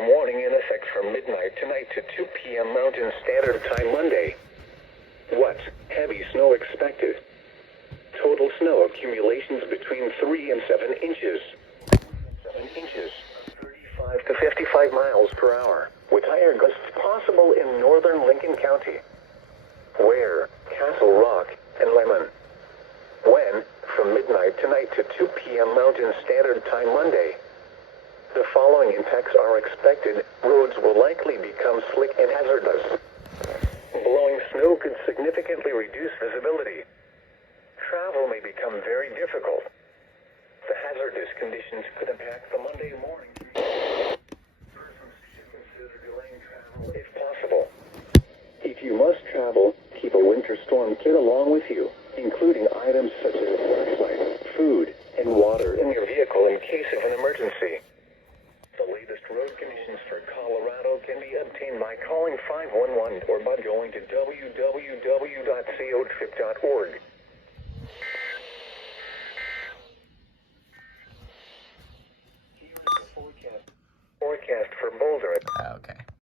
Snowstorm warning in effect from midnight tonight to 2 p.m. Mountain Standard Time Monday. What? Heavy snow expected. Total snow accumulations between 3 and 7 inches. 7 inches. 35 to 55 miles per hour, with higher gusts possible in northern Lincoln County. Where? Castle Rock and Limon. When? From midnight tonight to 2 p.m. Mountain Standard Time Monday. The following impacts are expected. Roads will likely become slick and hazardous. Blowing snow could significantly reduce visibility. Travel may become very difficult. The hazardous conditions could impact the Monday morning. Persons should consider delaying travel if possible. If you must travel, keep a winter storm kit along with you, including items such as a flashlight, food, and water in your vehicle in case of an emergency. The latest road conditions for Colorado can be obtained by calling 511 or by going to www.cotrip.org. Here's the forecast for Boulder. Okay.